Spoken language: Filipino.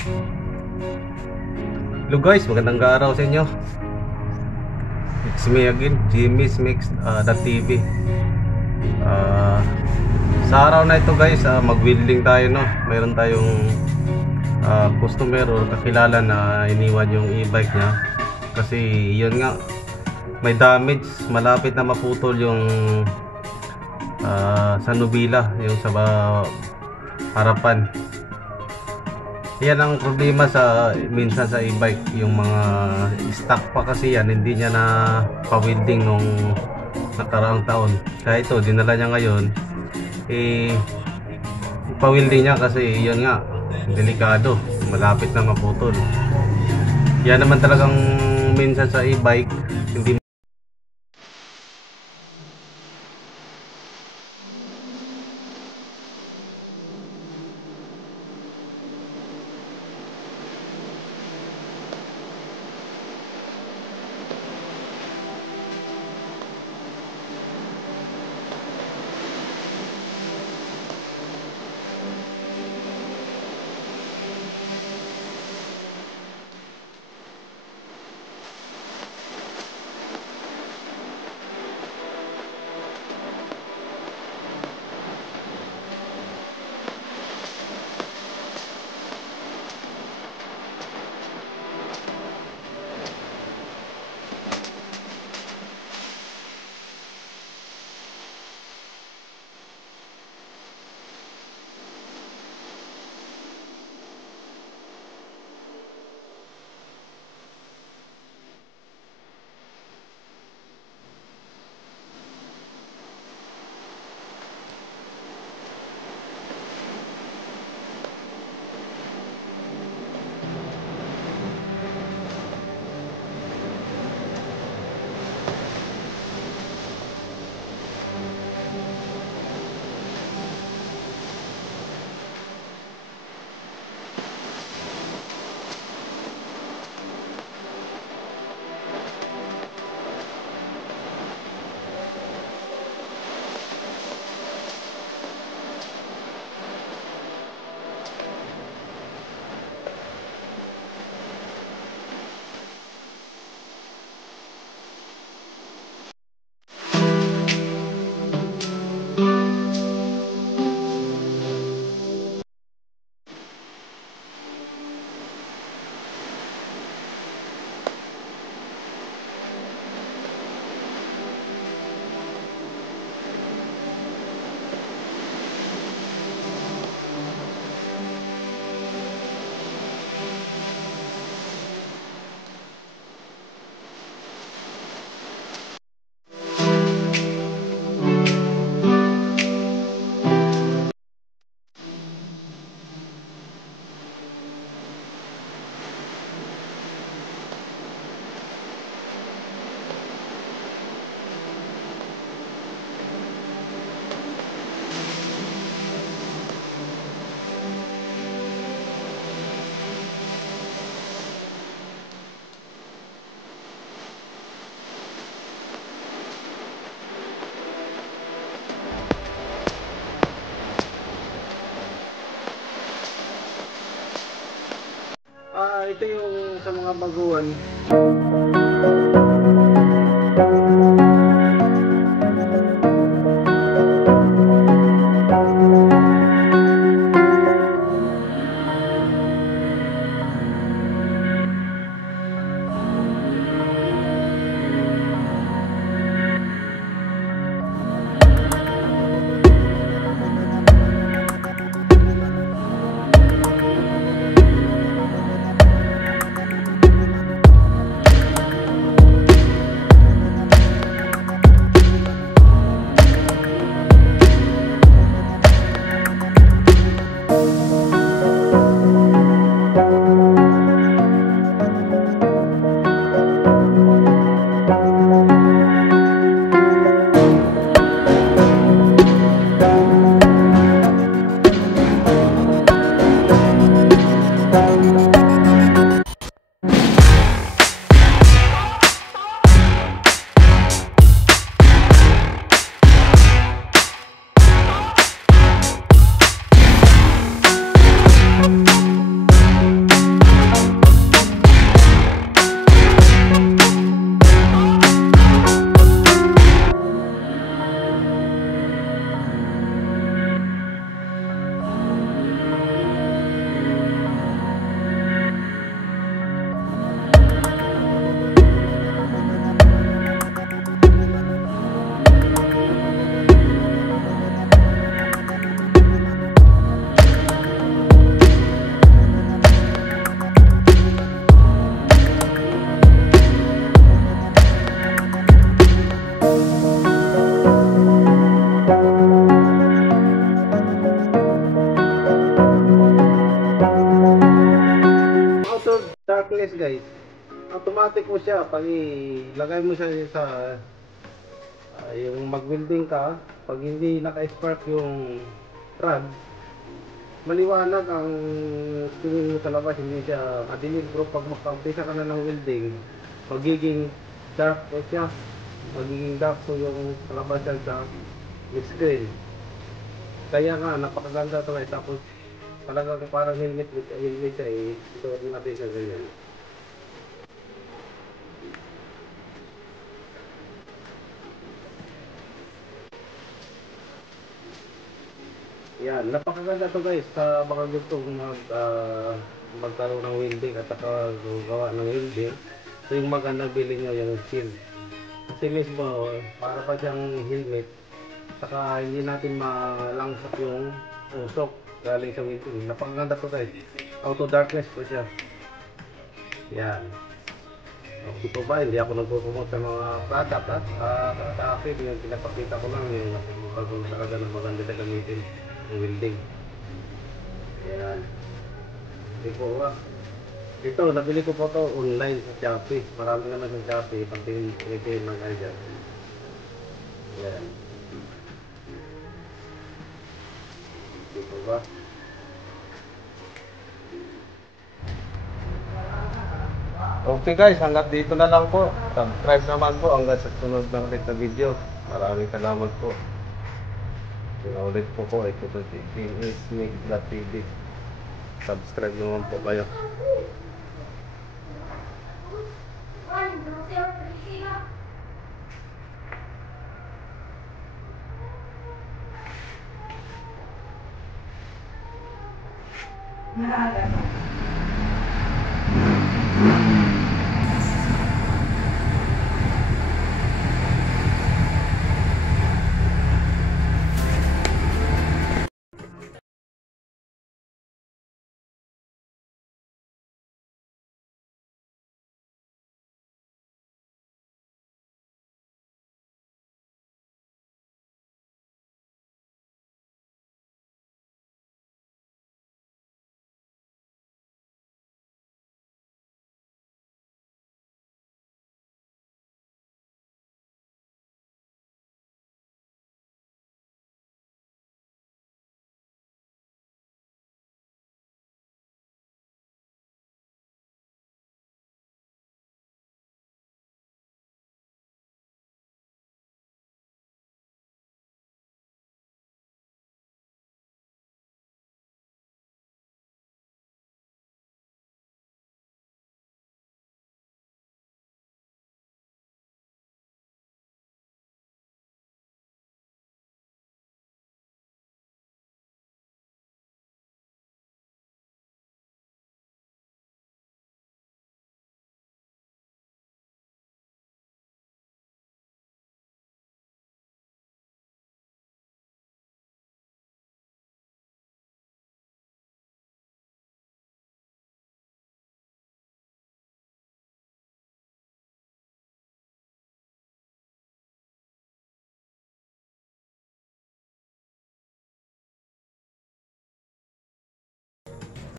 Hello guys, magandang araw sa inyo. It's me again, Jimmy's Mix.tv. Sa araw na ito guys, mag-welding tayo, no? Mayroon tayong customer or kakilala na iniwan yung e-bike niya. Kasi yun nga, may damage, malapit na maputol yung sa nubila, yung sa harapan. Yan ang problema minsan sa e-bike, yung mga stock pa kasi yan, hindi niya na pa-welding nung nakaraang taon. Kaya ito, dinala niya ngayon, pa-welding niya kasi yun nga, delikado, malapit na maputol. Yan naman talagang minsan sa e-bike, hindi ito yung sa mga baguhan. darkness guys, automatic mo siya. Pag ilagay mo siya sa yung mag-welding ka, pag hindi naka-spark yung rod, maliwanag ang tingin mo sa labas, hindi siya madilim. Pero pag magka-umpisa ka na ng welding, magiging dark po siya. Magiging dark po yung labas sa screen. Kaya nga, napakaganda ito guys. Tapos, talagang parang helmet siya eh. Ito rin natin siya ganyan. Yan, napakaganda to guys. Sa baka gusto magkaroon ng welding at saka gawa ng welding. So yung maganda bilhin nyo yung shield. Kasi mismo, para pa siyang helmet. Saka hindi natin malangsak yung usok galing sa welding. Napakaganda to guys. Auto darkness po siya. Yan. Ito ba, hindi ako nagpo-promote sa mga product at sa akin, yung pinapakita ko lang yung bago talaga na maganda na gamitin yung welding. Yan. Hindi ko ba. Ito, nabili ko po ito online sa Shopee. Marami naman sa Shopee. Pag tinitinin lang kayo dyan. Yan. Dito ba? Okay guys, hanggang dito na lang po. Subscribe naman po hanggang sa sunod na ulit na video. Maraming salamat po. Ulit po po, ito po is Mix.tv. Subscribe naman po kayo. Naaga pa.